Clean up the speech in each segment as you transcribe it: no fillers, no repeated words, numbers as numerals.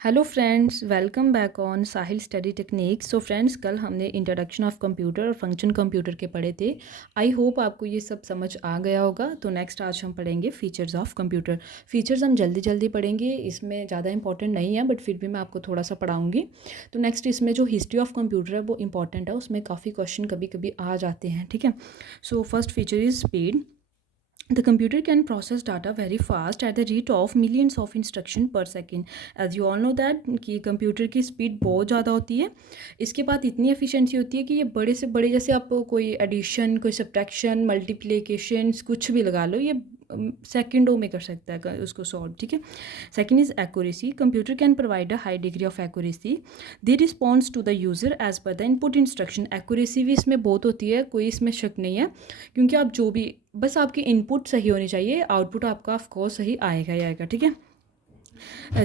Hello friends, welcome back on Sahil study techniques. So friends, कल हमने introduction of computer और function computer के पढ़े थे। आई होप आपको ये सब समझ आ गया होगा। तो नेक्स्ट आज हम पढ़ेंगे फीचर्स ऑफ कंप्यूटर। फीचर्स हम जल्दी जल्दी पढ़ेंगे, इसमें ज़्यादा इंपॉर्टेंट नहीं है, बट फिर भी मैं आपको थोड़ा सा पढ़ाऊँगी। तो नेक्स्ट इसमें जो हिस्ट्री ऑफ कंप्यूटर है वो इंपॉर्टेंट है, उसमें काफ़ी क्वेश्चन कभी कभी आ जाते हैं। ठीक है, so first feature is speed. The computer can process data very fast at the rate of millions of instruction per second. As you all know that कि कंप्यूटर की स्पीड बहुत ज़्यादा होती है। इसके बाद इतनी एफिशिएंसी होती है कि ये बड़े से बड़े, जैसे आप कोई एडिशन, कोई सब्ट्रैक्शन, मल्टीप्लिकेशन, कुछ भी लगा लो, ये सेकंडों में कर सकता है उसको सॉल्व। ठीक है। Second is accuracy. Computer can provide a high degree of accuracy. They response to the user as per the input instruction. Accuracy भी इसमें बहुत होती है, कोई इसमें शक नहीं है, क्योंकि आप जो भी, बस आपकी इनपुट सही होनी चाहिए, आउटपुट आपका ऑफकोर्स सही आएगा ही आएगा। ठीक है।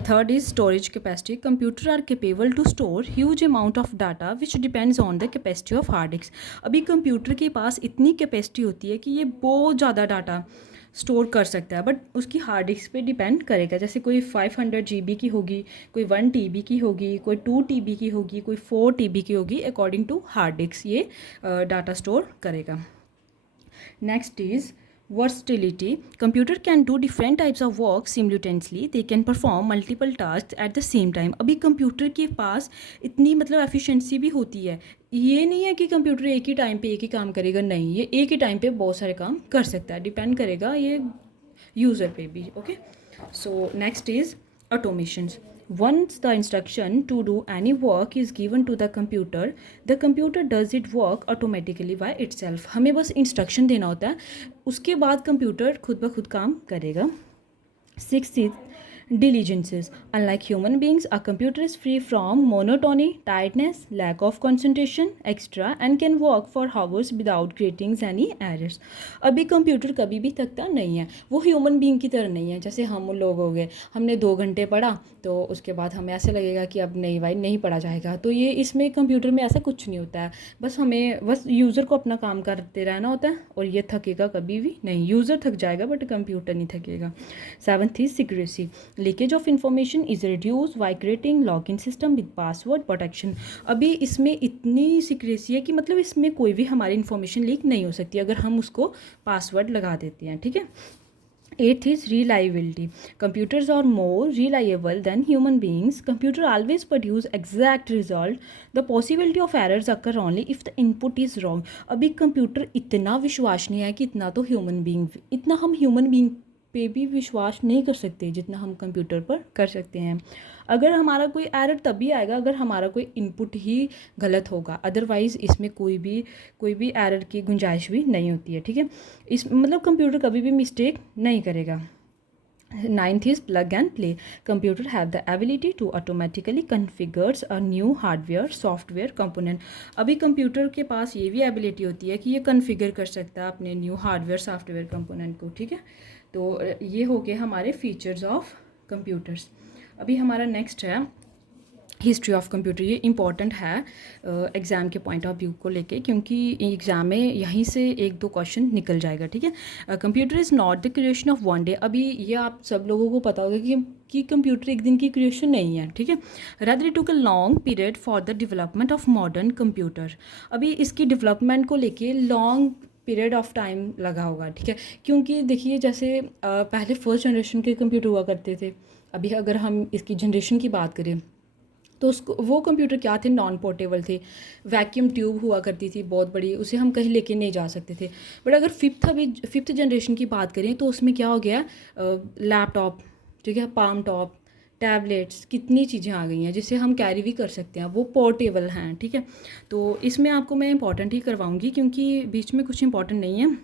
Third is storage capacity. Computer are capable to store huge amount of data which depends on the capacity of hard disk. अभी कंप्यूटर के पास इतनी कैपेसिटी होती है कि ये बहुत ज़्यादा डाटा स्टोर कर सकता है, बट उसकी हार्ड डिस्क पे डिपेंड करेगा। जैसे कोई 500 GB की होगी, कोई 1 TB की होगी, कोई 2 TB की होगी, कोई 4 TB की होगी, अकॉर्डिंग टू हार्ड डिस्क ये डाटा स्टोर करेगा। Next is versatility. Computer can do different types of work simultaneously. They can perform multiple tasks at the same time. अभी कंप्यूटर के पास इतनी मतलब एफिशिएंसी भी होती है। ये नहीं है कि कंप्यूटर एक ही टाइम पे एक ही काम करेगा, नहीं, ये एक ही टाइम पे बहुत सारे काम कर सकता है। डिपेंड करेगा ये यूज़र पे भी। Okay, so next is automations. Once the instruction to do any work is given to the computer does it work automatically by itself. हमें बस इंस्ट्रक्शन देना होता है, उसके बाद कंप्यूटर खुद ब खुद काम करेगा। Sixth is diligences. Unlike human beings, a computer is free from monotony, tiredness, lack of concentration, etc. and can work for hours without creating any errors. अभी कंप्यूटर कभी भी थकता नहीं है, वो ह्यूमन बीइंग की तरह नहीं है। जैसे हम लोग हो गए, हमने 2 घंटे पढ़ा तो उसके बाद हमें ऐसे लगेगा कि अब नहीं भाई, नहीं पढ़ा जाएगा। तो ये इसमें कंप्यूटर में ऐसा कुछ नहीं होता है। बस यूज़र को अपना काम करते रहना होता है, और ये थकेगा कभी भी नहीं। यूज़र थक जाएगा बट कंप्यूटर नहीं थकेगा। Seventh is secrecy. Leakage of information is reduce by creating login system with password protection. अभी इसमें इतनी सिक्रेसी है कि मतलब इसमें कोई भी हमारी इन्फॉर्मेशन लीक नहीं हो सकती अगर हम उसको पासवर्ड लगा देते हैं। ठीक है। Eighth is reliability. Computers are more reliable than human beings. Computer always produce exact result. The possibility of errors occur only if the input is wrong. अभी कंप्यूटर इतना विश्वसनीय है कि इतना तो हम ह्यूमन बीइंग पे भी विश्वास नहीं कर सकते जितना हम कंप्यूटर पर कर सकते हैं। अगर हमारा कोई एरर तभी आएगा अगर हमारा कोई इनपुट ही गलत होगा, अदरवाइज़ इसमें कोई भी एरर की गुंजाइश भी नहीं होती है। ठीक है। इस मतलब कंप्यूटर कभी भी मिस्टेक नहीं करेगा। Ninth is plug and play. Computer have the ability to automatically configure a new hardware software component. अभी कंप्यूटर के पास ये भी एबिलिटी होती है कि ये कन्फिगर कर सकता है अपने न्यू हार्डवेयर सॉफ्टवेयर कंपोनेंट को। ठीक है। तो ये हो गए हमारे फीचर्स ऑफ कंप्यूटर्स। अभी हमारा नेक्स्ट है हिस्ट्री ऑफ कंप्यूटर। ये इंपॉर्टेंट है एग्ज़ाम के पॉइंट ऑफ व्यू को लेके, क्योंकि एग्ज़ाम में यहीं से 1-2 क्वेश्चन निकल जाएगा। ठीक है। Computer is not the creation of one day. अभी ये आप सब लोगों को पता होगा कि कंप्यूटर एक दिन की क्रिएशन नहीं है। ठीक है। Rather it took a long period for the development of modern computer. अभी इसकी डेवलपमेंट को लेके लॉन्ग पीरियड ऑफ टाइम लगा होगा। ठीक है। क्योंकि देखिए, जैसे पहले फर्स्ट जनरेशन के कंप्यूटर हुआ करते थे। अभी अगर हम इसकी जनरेशन की बात करें तो उसको वो कंप्यूटर क्या थे, नॉन पोर्टेबल थे। वैक्यूम ट्यूब हुआ करती थी बहुत बड़ी, उसे हम कहीं लेके नहीं जा सकते थे। बट अगर फिफ्थ जनरेशन की बात करें तो उसमें क्या हो गया, लैपटॉप, ठीक है, पाम टॉप, टैबलेट्स, कितनी चीज़ें आ गई हैं जिसे हम कैरी भी कर सकते हैं, वो पोर्टेबल हैं। ठीक है। तो इसमें आपको मैं इंपॉर्टेंट ही करवाऊँगी क्योंकि बीच में कुछ इंपॉर्टेंट नहीं है।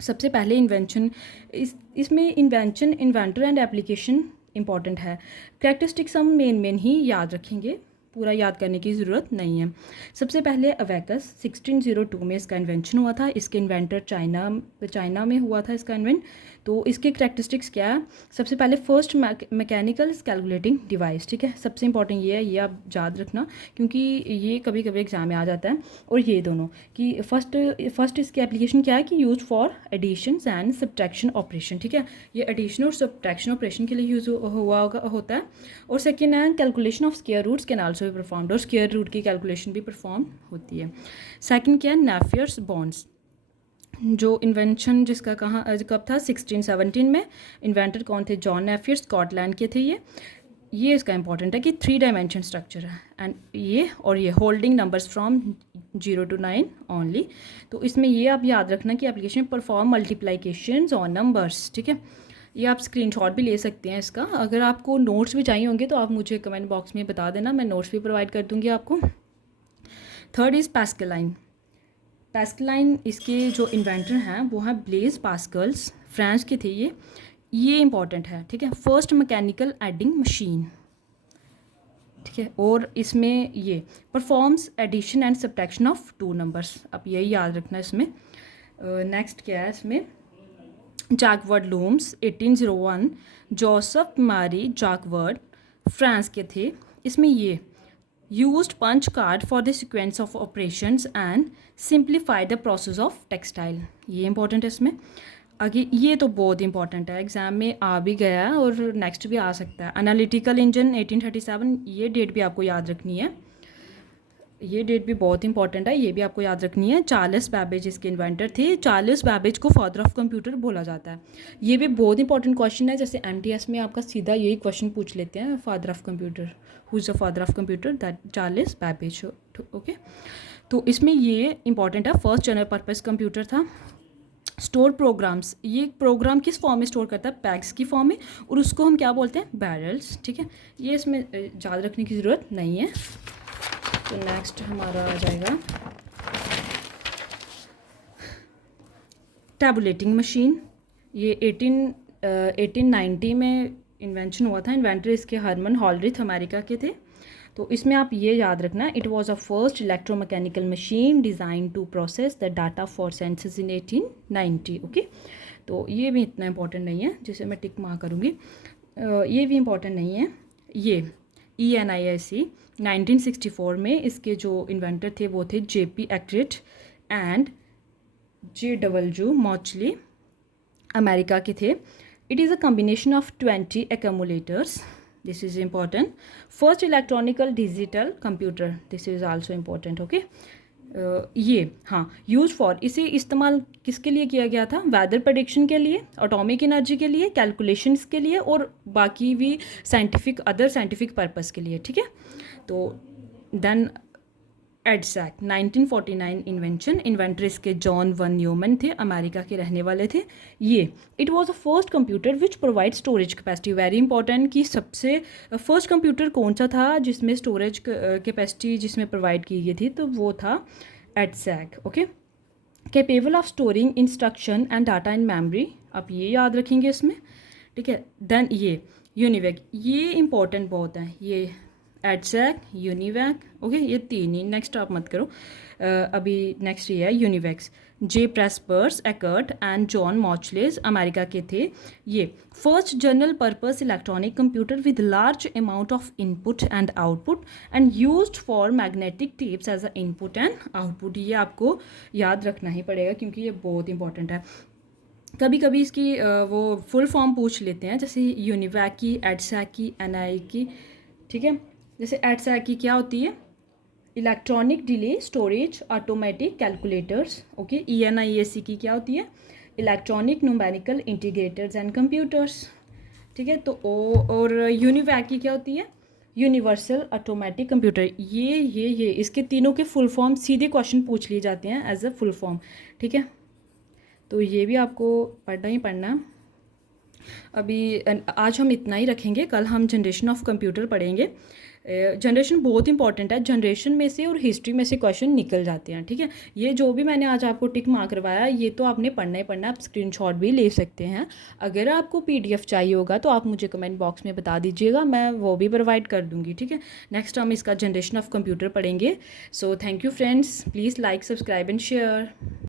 सबसे पहले इन्वेंशन, इसमें invention, inventor and application important है। कैरेक्टरिस्टिक्स हम मेन ही याद रखेंगे, पूरा याद करने की ज़रूरत नहीं है। सबसे पहले अवैकस 1602 में इसका इन्वेंशन हुआ था। इसके इन्वेंटर चाइना में हुआ था इसका इन्वेंट। तो इसके करैक्टरिस्टिक्स क्या है, सबसे पहले फर्स्ट मैकेनिकल कैलकुलेटिंग डिवाइस, ठीक है, सबसे इंपॉर्टेंट ये है, ये आप याद रखना क्योंकि ये कभी कभी एग्जाम में आ जाता है। और ये दोनों कि फर्स्ट इसकी एप्लीकेशन क्या है कि use for addition and subtraction operation, ठीक है, ये एडिशन और सब्ट्रैक्शन ऑपरेशन के लिए यूज़ होता है। और सेकेंड है calculation of square roots can also be performed, और स्क्वायर रूट की कैलकुलेशन भी परफॉर्म होती है। सेकेंड क्या है नेफियर्स बॉन्ड्स, जो इन्वेंशन जिसका कब था 1617 में, इन्वेंटर कौन थे, जॉन नेफियर, स्कॉटलैंड के थे ये इसका इंपॉर्टेंट है कि 3 डायमेंशन स्ट्रक्चर है एंड ये holding numbers from 0 to 9 only. तो इसमें ये आप याद रखना कि application perform multiplications on numbers, ठीक है, ये आप स्क्रीनशॉट भी ले सकते हैं इसका। अगर आपको नोट्स भी चाहिए होंगे तो आप मुझे कमेंट बॉक्स में बता देना, मैं नोट्स भी प्रोवाइड कर दूँगी आपको। Third is पैस्कलाइन। पैस्कलाइन इसके जो इन्वेंटर हैं वो हैं ब्लेज पास्कल्स, फ्रांस के थे ये इंपॉर्टेंट है, ठीक है, फर्स्ट मैकेनिकल एडिंग मशीन, ठीक है, और इसमें ये performs addition and subtraction of 2 numbers, आप यही याद रखना इसमें। नेक्स्ट क्या है इसमें, jacquard looms 1801, Joseph Marie Jacquard, France के थे, इसमें ये used punch card for the sequence of operations and simplify the process of textile, ये इंपॉर्टेंट है इसमें। आगे ये तो बहुत इंपॉर्टेंट है, एग्जाम में आ भी गया है और नेक्स्ट भी आ सकता है। एनालिटिकल इंजन 1837, ये डेट भी आपको याद रखनी है, ये डेट भी बहुत इंपॉर्टेंट है, ये भी आपको याद रखनी है। चार्ल्स बैबेज इसके इन्वेंटर थे, चार्ल्स बैबेज को फादर ऑफ कंप्यूटर बोला जाता है, ये भी बहुत इंपॉर्टेंट क्वेश्चन है, जैसे एमटीएस में आपका सीधा यही क्वेश्चन पूछ लेते हैं, father of computer, who is the father of computer, that Charles Babbage, okay. तो इसमें ये इंपॉर्टेंट है, फर्स्ट जनरल पर्पस कंप्यूटर था। स्टोर प्रोग्राम्स, ये प्रोग्राम किस फॉर्म में स्टोर करता है, पैक्स की फॉर्म में, और उसको हम क्या बोलते हैं, बैरल्स, ठीक है, ये इसमें याद रखने की ज़रूरत नहीं है। तो नेक्स्ट हमारा आ जाएगा टैबुलेटिंग मशीन, ये 1890 में इन्वेंशन हुआ था, इन्वेंटर इसके हरमन हॉलरिथ अमेरिका के थे। तो इसमें आप ये याद रखना, it was a first electromechanical machine design to process the data for census in 1890, okay. तो ये भी इतना इंपॉर्टेंट नहीं है, जिसे मैं टिक मार्क करूँगी, ये भी इंपॉर्टेंट नहीं है। ये ENIAC 1964 में इसके जो इन्वेंटर थे वो थे JP एक्रिट एंड JW मॉचली, अमेरिका के थे। It is a combination of 20 accumulators, this is important. First electronical digital computer, this is also important, okay. ये हाँ, यूज़ फॉर, इसे इस्तेमाल किसके लिए किया गया था, वेदर प्रेडिक्शन के लिए, एटॉमिक एनर्जी के लिए, कैलकुलेशंस के लिए, और बाकी भी अदर साइंटिफिक पर्पस के लिए, ठीक है। तो देन एडसैक 1949 इन्वेंशन, इन्वेंटर इसके जॉन वन न्यूमैन थे, अमेरिका के रहने वाले थे ये। It was the first computer which provide storage capacity, very important कि सबसे फर्स्ट कंप्यूटर कौन सा था जिसमें स्टोरेज कैपेसिटी जिसमें प्रोवाइड की गई थी, तो वो था EDSAC, okay. Capable of storing instruction and data in memory, आप ये याद रखेंगे इसमें, ठीक है। देन ये यूनिवैक, ये इंपॉर्टेंट बहुत है, ये एडसैक, यूनिवैक, ओके, ये 3 ही, नेक्स्ट आप मत करो। अभी नेक्स्ट ये है UNIVACs, J Presper's Eckert and John Mauchly's, America के थे ये। First general purpose electronic computer with large amount of input and output and used for magnetic tapes as a input and output, ये आपको याद रखना ही पड़ेगा क्योंकि ये बहुत इंपॉर्टेंट है। कभी कभी इसकी वो फुल फॉर्म पूछ लेते हैं, जैसे यूनिवैक की, एडसैक की, NI की, ठीक है। जैसे एडसैक की क्या होती है, electronic delay storage automatic calculators, okay. ENIAC की क्या होती है, electronic numerical integrators and computers, ठीक है। तो और यूनिवैक की क्या होती है, यूनिवर्सल ऑटोमेटिक कंप्यूटर, ये इसके तीनों के फुल फॉर्म सीधे क्वेश्चन पूछ लिए जाते हैं एज अ फुल फॉर्म, ठीक है। तो ये भी आपको पढ़ना ही पढ़ना है। अभी आज हम इतना ही रखेंगे, कल हम जनरेशन ऑफ कंप्यूटर पढ़ेंगे। जनरेशन बहुत इंपॉर्टेंट है, जनरेशन में से और हिस्ट्री में से क्वेश्चन निकल जाते हैं, ठीक है। ये जो भी मैंने आज आपको टिक मार्क करवाया ये तो आपने पढ़ना ही पढ़ना है, आप स्क्रीनशॉट भी ले सकते हैं। अगर आपको PDF चाहिए होगा तो आप मुझे कमेंट बॉक्स में बता दीजिएगा, मैं वो भी प्रोवाइड कर दूँगी, ठीक है। नेक्स्ट हम इसका जनरेशन ऑफ कंप्यूटर पढ़ेंगे। So thank you friends, please like, subscribe and share.